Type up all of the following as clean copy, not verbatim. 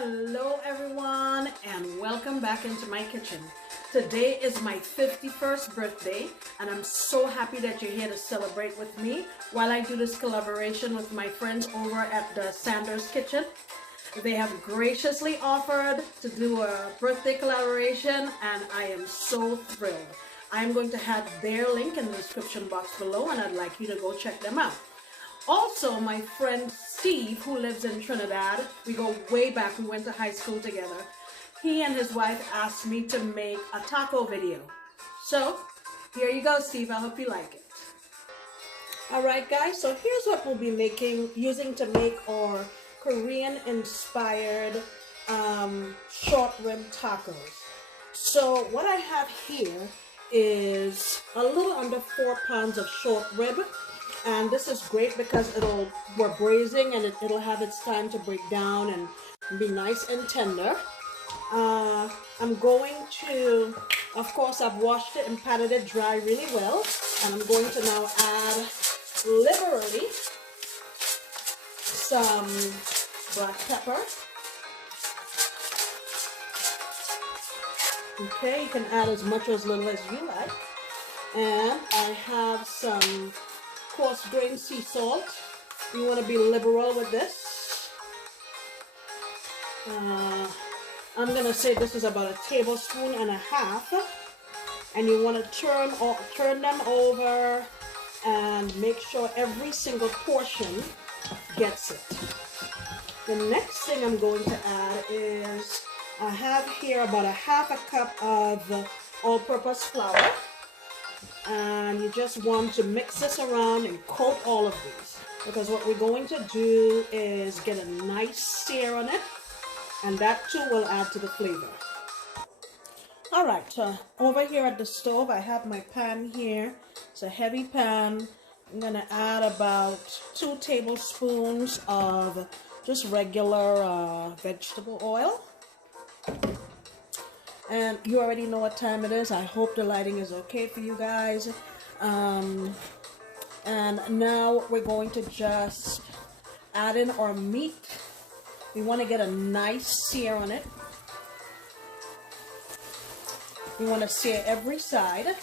Hello everyone and welcome back into my kitchen. Today is my 51st birthday and I'm so happy that you're here to celebrate with me while I do this collaboration with my friends over at the Sanders Kitchen. They have graciously offered to do a birthday collaboration and I am so thrilled. I'm going to have their link in the description box below and I'd like you to go check them out. Also, my friend Steve, who lives in Trinidad, we go way back, we went to high school together. He and his wife asked me to make a taco video. So, here you go, Steve, I hope you like it. Alright guys, so here's what we'll be using to make our Korean-inspired short rib tacos. So, what I have here is a little under 4 pounds of short rib. And this is great because we're braising and it'll have its time to break down and be nice and tender. I'm going to, of course, I've washed it and patted it dry really well. And I'm going to now add liberally some black pepper. Okay, you can add as much or as little as you like. And I have some coarse-grained sea salt. You want to be liberal with this. I'm going to say this is about 1.5 tablespoons. And you want to turn them over and make sure every single portion gets it. The next thing I'm going to add is I have here about 1/2 cup of all-purpose flour. And you just want to mix this around and coat all of these, because what we're going to do is get a nice sear on it, and that too will add to the flavor. Alright, so over here at the stove I have my pan here. It's a heavy pan. I'm going to add about 2 tablespoons of just regular vegetable oil. And you already know what time it is. I hope the lighting is okay for you guys. And now we're going to just add in our meat. We want to get a nice sear on it. We want to sear every side.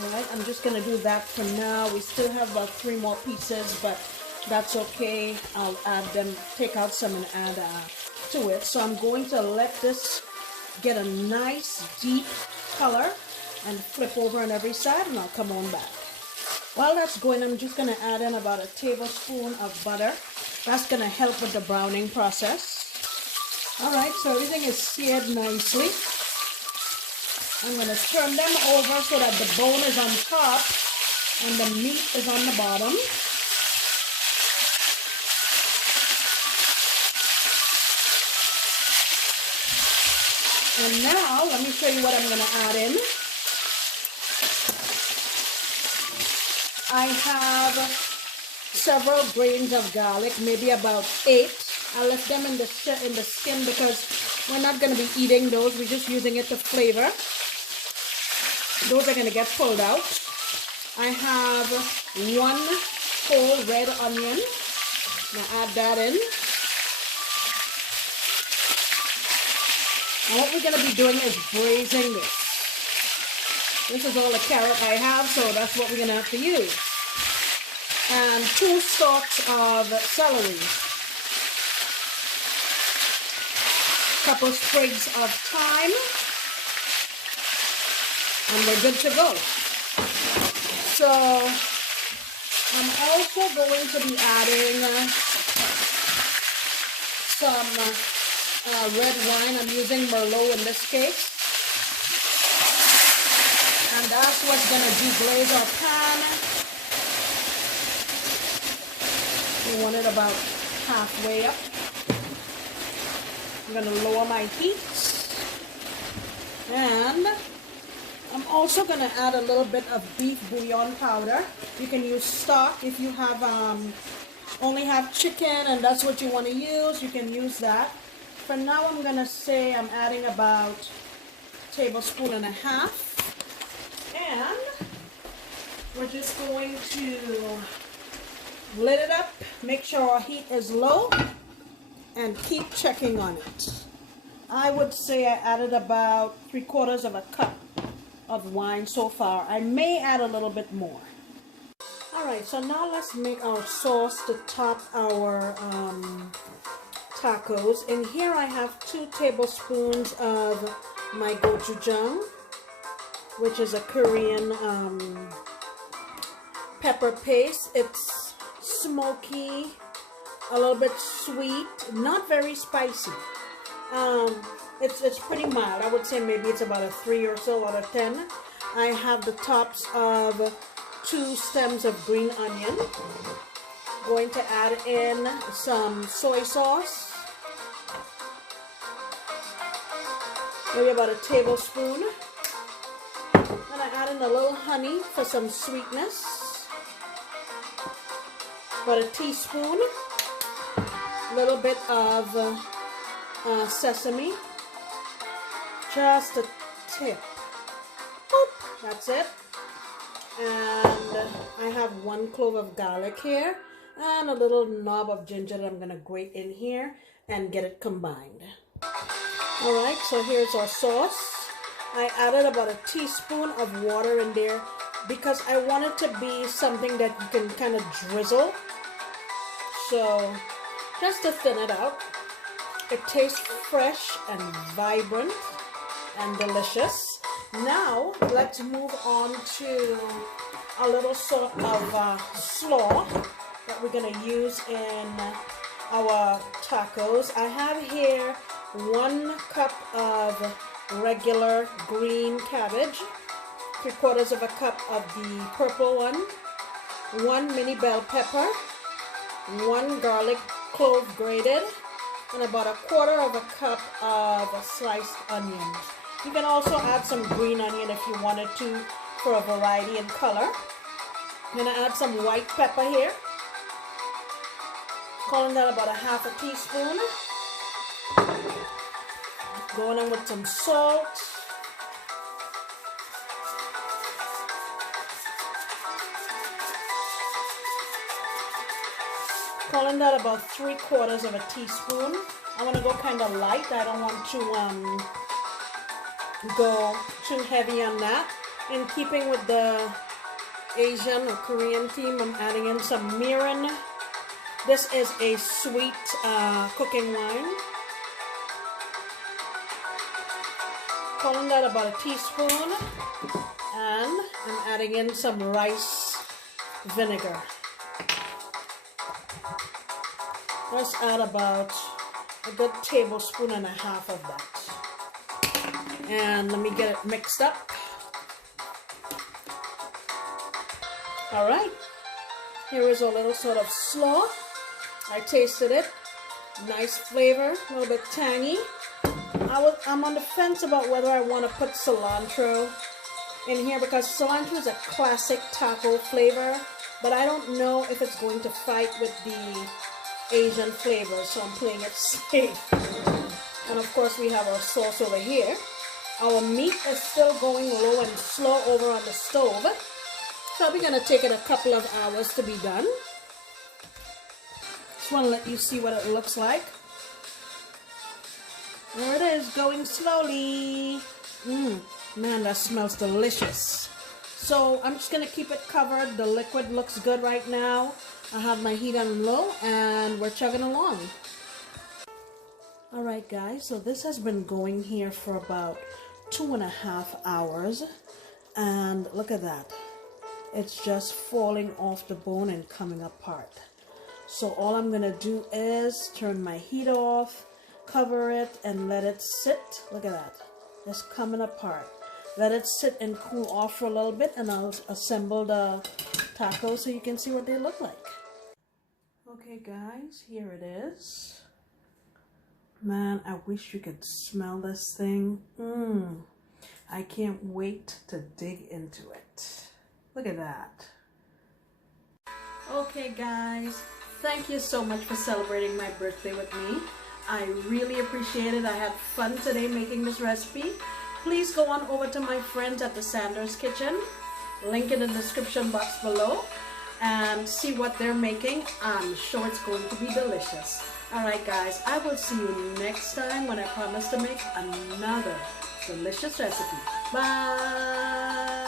Alright, I'm just going to do that for now. We still have about 3 more pieces, but that's okay. I'll add them, take out some and add to it. So I'm going to let this get a nice deep color and flip over on every side, and I'll come on back. While that's going, I'm just going to add in about 1 tablespoon of butter. That's going to help with the browning process. Alright, so everything is seared nicely. I'm going to turn them over so that the bone is on top and the meat is on the bottom. And now, let me show you what I'm going to add in. I have several grains of garlic, maybe about 8. I left them in the skin because we're not going to be eating those. We're just using it to flavor. Those are going to get pulled out. I have 1 whole red onion. Now add that in. And what we're going to be doing is braising this. This is all the carrot I have, so that's what we're going to have to use. And 2 stalks of celery. Couple sprigs of thyme. And we're good to go. So, I'm also going to be adding some red wine. I'm using Merlot in this case. And that's what's going to deglaze our pan. We want it about halfway up. I'm going to lower my heat. And I'm also going to add a little bit of beef bouillon powder. You can use stock if you have only have chicken and that's what you want to use. You can use that. For now, I'm going to say I'm adding about tablespoon and a half. And we're just going to lid it up, make sure our heat is low, and keep checking on it. I would say I added about 3/4 of a cup of wine so far. I may add a little bit more. Alright, so now let's make our sauce to top our tacos. In here I have 2 tablespoons of my gochujang, which is a Korean pepper paste. It's smoky, a little bit sweet, not very spicy. It's pretty mild. I would say maybe it's about a 3 or so out of 10. I have the tops of 2 stems of green onion. Going to add in some soy sauce, maybe about a tablespoon. And I add in a little honey for some sweetness, about a teaspoon, a little bit of sesame, just a tip. Boop. That's it. And I have 1 clove of garlic here and a little knob of ginger that I'm going to grate in here and get it combined. Alright, so here's our sauce. I added about a teaspoon of water in there because I want it to be something that you can kind of drizzle. So just to thin it out. It tastes fresh and vibrant and delicious. Now let's move on to a little sort of slaw that we're going to use in our tacos. I have here 1 cup of regular green cabbage, 3/4 of a cup of the purple one, 1 mini bell pepper, 1 garlic clove grated, and about 1/4 of a cup of sliced onions. You can also add some green onion if you wanted to for a variety in color. I'm going to add some white pepper here. Calling that about 1/2 teaspoon. Going in with some salt. Calling that about 3/4 of a teaspoon. I want to go kind of light. I don't want to go too heavy on that. In keeping with the Asian or Korean theme, I'm adding in some mirin. This is a sweet cooking wine. Calling that about a teaspoon. And I'm adding in some rice vinegar. Let's add about a good 1.5 tablespoons of that. And let me get it mixed up. Alright, here is a little sort of slaw. I tasted it. Nice flavor, a little bit tangy. I'm on the fence about whether I want to put cilantro in here because cilantro is a classic taco flavor, but I don't know if it's going to fight with the Asian flavor, so I'm playing it safe. And of course we have our sauce over here. Our meat is still going low and slow over on the stove. Probably going to take it a couple of hours to be done. Just want to let you see what it looks like. There it is, going slowly. Man, that smells delicious. So I'm just going to keep it covered. The liquid looks good right now. I have my heat on low and we're chugging along. Alright guys, so this has been going here for about 2.5 hours. And look at that. It's just falling off the bone and coming apart. So all I'm going to do is turn my heat off, cover it, and let it sit. Look at that. It's coming apart. Let it sit and cool off for a little bit, and I'll assemble the tacos so you can see what they look like. Okay guys, here it is. Man, I wish you could smell this thing. I can't wait to dig into it. Look at that. Okay guys, thank you so much for celebrating my birthday with me. I really appreciate it. I had fun today making this recipe. please go on over to my friends at the Sanders Kitchen, link in the description box below, and see what they're making. I'm sure it's going to be delicious. Alright guys, I will see you next time when I promise to make another delicious recipe. Bye!